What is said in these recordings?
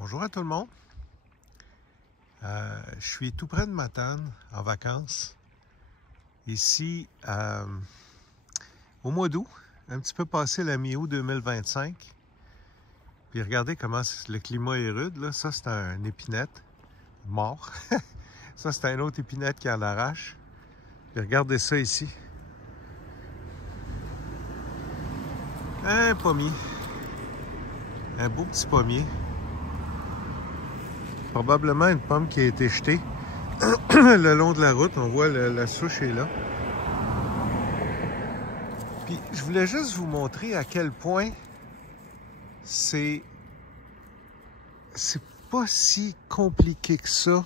Bonjour à tout le monde. Je suis tout près de Matane, en vacances, ici au mois d'août, un petit peu passé la mi-août 2025. Puis regardez comment le climat est rude, là. Ça, c'est un épinette mort. Ça, c'est un autre épinette qui en arrache. Puis regardez ça ici. Un pommier. Un beau petit pommier. Probablement une pomme qui a été jetée le long de la route. On voit la souche est là. Puis je voulais juste vous montrer à quel point c'est pas si compliqué que ça.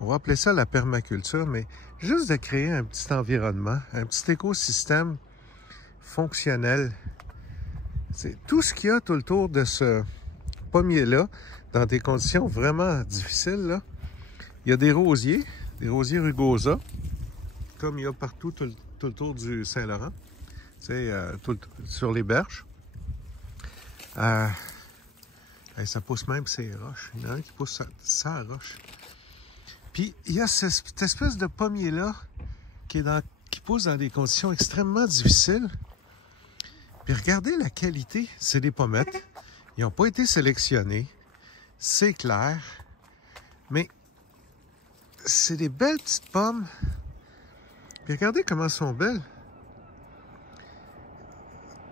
On va appeler ça la permaculture, mais juste de créer un petit environnement, un petit écosystème fonctionnel. C'est tout ce qu'il y a tout autour de ce pommier-là, dans des conditions vraiment difficiles, là. Il y a des rosiers rugosa, comme il y a partout tout le tour du Saint-Laurent, tu sais, sur les berges. Ça pousse même ces roches. Il y en a un qui pousse sa roche. Puis il y a cette espèce de pommier-là qui pousse dans des conditions extrêmement difficiles. Puis regardez la qualité, c'est des pommettes. Ils n'ont pas été sélectionnés. C'est clair. Mais c'est des belles petites pommes. Puis regardez comment elles sont belles.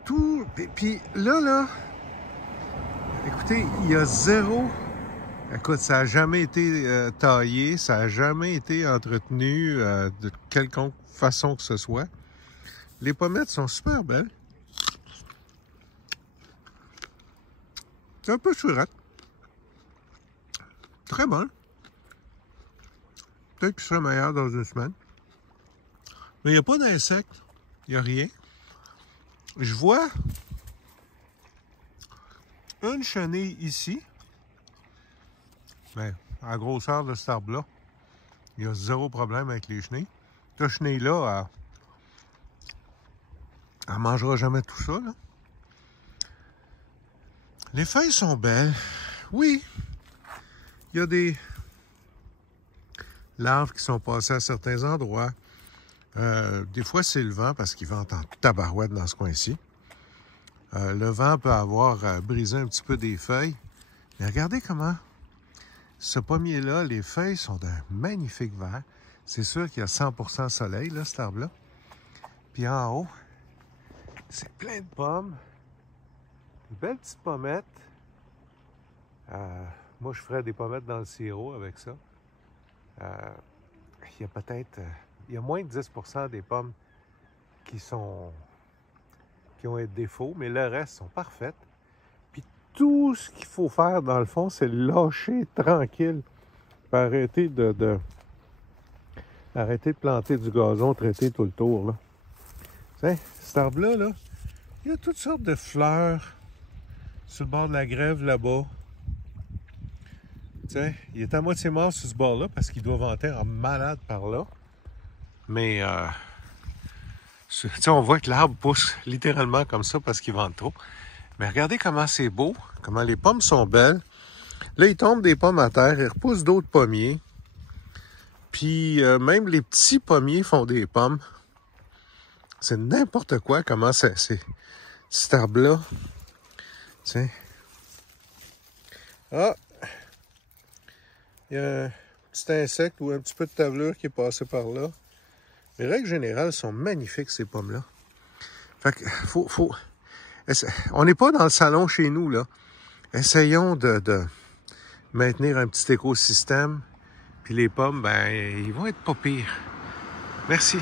Tout. Puis là, écoutez, il y a zéro. Écoute, ça n'a jamais été taillé, ça n'a jamais été entretenu de quelconque façon que ce soit. Les pommettes sont super belles. C'est un peu surette. Très bon. Peut-être qu'il serait meilleur dans une semaine. Mais il n'y a pas d'insectes. Il n'y a rien. Je vois une chenille ici. Mais à la grosseur de cet arbre-là, il y a zéro problème avec les chenilles. Cette chenille-là, elle ne mangera jamais tout ça, là. Les feuilles sont belles. Oui, il y a des larves qui sont passées à certains endroits. Des fois, c'est le vent, parce qu'il vente en tabarouette dans ce coin-ci. Le vent peut avoir brisé un petit peu des feuilles. Mais regardez comment ce pommier-là, les feuilles sont d'un magnifique vert. C'est sûr qu'il y a 100% soleil, là, cet arbre-là. Puis en haut, c'est plein de pommes. Des belles petites pommettes. Moi, je ferais des pommettes dans le sirop avec ça. Il y a peut-être... il y a moins de 10% des pommes qui ont des défauts, mais le reste sont parfaites. Puis tout ce qu'il faut faire, dans le fond, c'est lâcher tranquille. Puis arrêter de planter du gazon traité tout le tour, là. Tu sais, cet arbre-là, là, il y a toutes sortes de fleurs sur le bord de la grève, là-bas. Tu sais, il est à moitié mort sur ce bord-là parce qu'il doit venter en malade par là. Mais, tu sais, on voit que l'arbre pousse littéralement comme ça parce qu'il vente trop. Mais regardez comment c'est beau, comment les pommes sont belles. Là, il tombe des pommes à terre, il repousse d'autres pommiers. Puis, même les petits pommiers font des pommes. C'est n'importe quoi, comment c'est cet arbre-là. Tiens. Ah! Il y a un petit insecte ou un petit peu de tavelure qui est passé par là. Les règles générales sont magnifiques, ces pommes-là. Fait que, on n'est pas dans le salon chez nous, là. Essayons de maintenir un petit écosystème. Puis les pommes, ben, ils vont être pas pires. Merci.